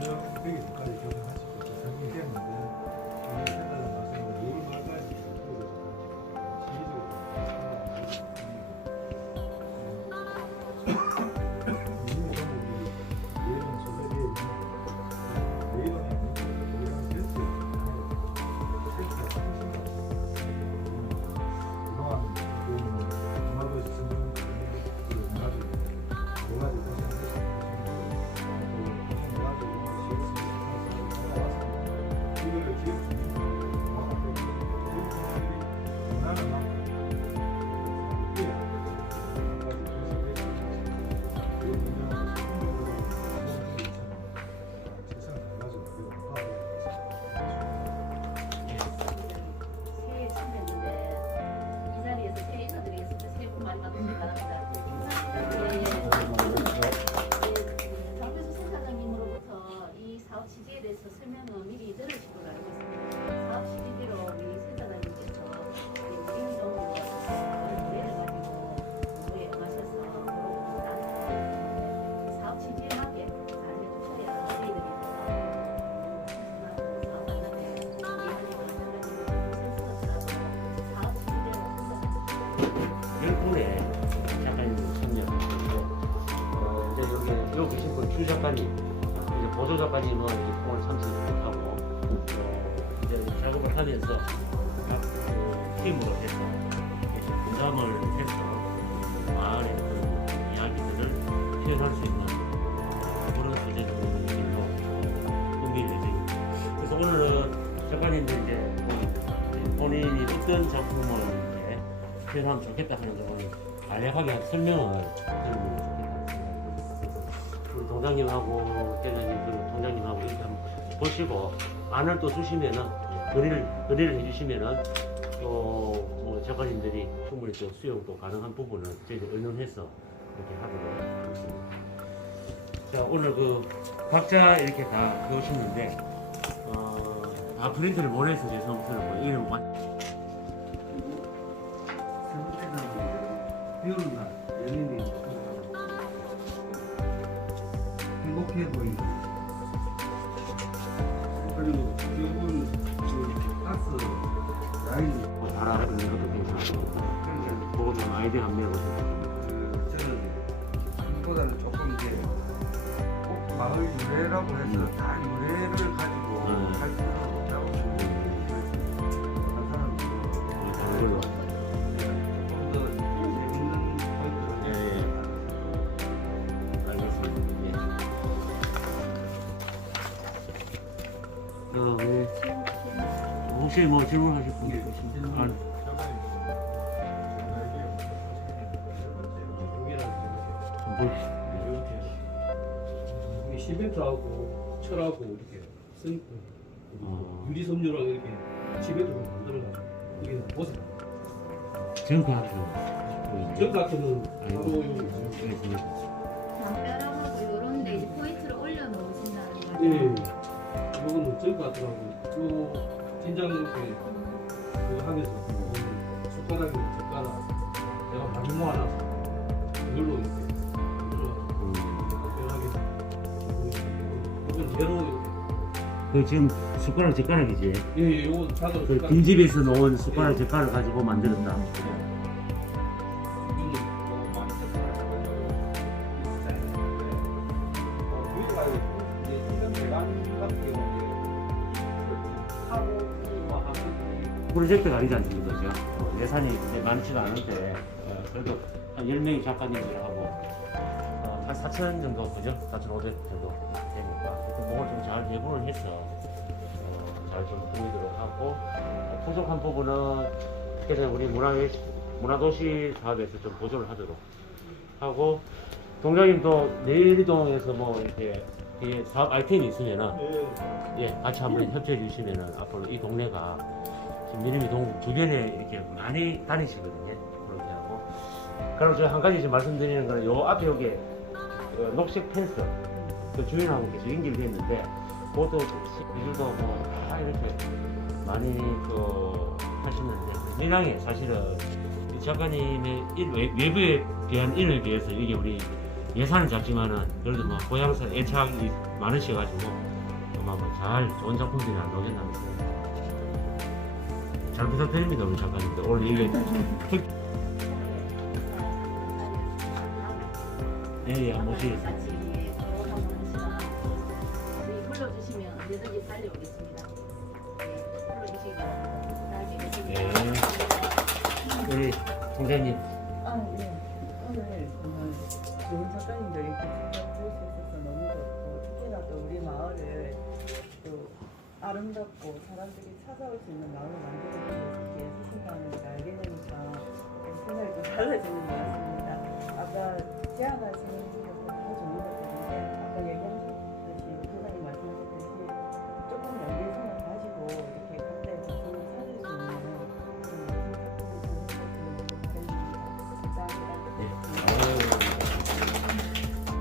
Meu filho. 여기 계신 분주 작가님 이제 보조 작가님은 이제 오늘 참석 못하고 어, 이제 작업을 하면서 각 그, 팀으로 해서 이제 분담을 해서 마을의 그 이야기들을 표현할 수 있는 어, 그런 소재들로 꾸밀 예정입니다. 그래서 오늘은 작가님들 이제 본인이 어떤 작품을 이제 표현하면 좋겠다 하는 점을 간략하게 설명을 좋겠다 생각합니다. 우리 동장님하고 대장님 그리고 동장님하고 이렇게 한번 보시고 안을 또 주시면은 예, 건의를 건의를 해주시면은 또뭐 작가님들이 충분히 또 수용도 가능한 부분을 저희들 의논해서 이렇게 하도록 하겠습니다. 자 오늘 그 각자 이렇게 다 그으셨는데 어, 다 프린트를 보내서 죄송스럽고 이름 완 비오는 날 가스 라인 뭐 달아보는 것도 괜찮고 그러니까 그거 좀 아이디어 한 명으로 그 저는 그보다는 조금 이제 꼭 마을 유래라고 해서 음. 다 유래를 가지고 음. 할 필요는 없다고 한 사람도 다른 걸로 조금 더 재밌는 포인트를 예, 예. 알겠습니다. 예. 어, 네. 혹시 뭐 질문하실 분 계십니까? 아. 이렇게 시멘트하고 철하고 이렇게 쓴 어. 유리 섬유랑 이렇게 시멘트로 만들어가지고 이게. 저 같은 아이고. 바로. 담벼락하고 이런 데 이제 포인트를 올려 놓으신다는 거죠. 예, 이거는 저 같더라고. 이렇게 그거 하면서 이 숟가락이나 젓가락 내가 많이 모아놔서 이걸로 이렇게 그 지금 숟가락 젓가락이지. 예, 예, 요거 작은 그. 빈집에서 놓은 숟가락 젓가락 가지고 만들었다. 프로젝트가 아니지 않습니까? 그죠? 어, 예산이 이제 많지가 않은데 어, 그래도 한 10명의 작가님들하고 어, 한 4천 정도 그죠? 4,500 정도 되니까 그걸 좀잘 배분을 해서 어, 잘좀 꾸미도록 하고 어, 부족한 부분은 특히나 우리 문화 문화도시 사업에서 좀 보조를 하도록 하고 동장님도 내일동에서 뭐 이렇게 이 사업 아이템이 있으면은 예, 같이 한번 협조해 주시면은 앞으로 이 동네가 지금 미리미 동 주변에 이렇게 많이 다니시거든요. 하고. 그럼 제가 한 가지 지금 말씀드리는 거는 요 앞에 여기 그 녹색 펜스 그 주인하고 계속 연결돼 있는데 그것도 미주도 뭐다 이렇게 많이 그 하시는데 민항에 사실은 이 작가님의 일, 외, 외부에 대한 인을 위해서 이게 우리 예산은 작지만은 그래도 뭐 고향사 애착이 많으셔가지고 아마 뭐잘 좋은 작품들이 안 나오겠나 싶습니다. 잘 부탁드립니다 우리 작가님들 오늘 이게 특... 예, 예, 한번 모시겠습니다. 같이 한번 하시다. 우리 불러주시면 언제든지 달려오겠습니다. 네, 불러주시고 나중에 네. 뵙겠습니다. 우리 총장님 아, 네. 오늘 정말 좋은 작가님들 이렇게 직접 볼수 있어서 너무 좋고, 특히나 또 우리 마을을 또 아름답고 사람들이 찾아올 수 있는 마을을 만들어 달라지는 것 같습니다. 아까 제안하시는 분께서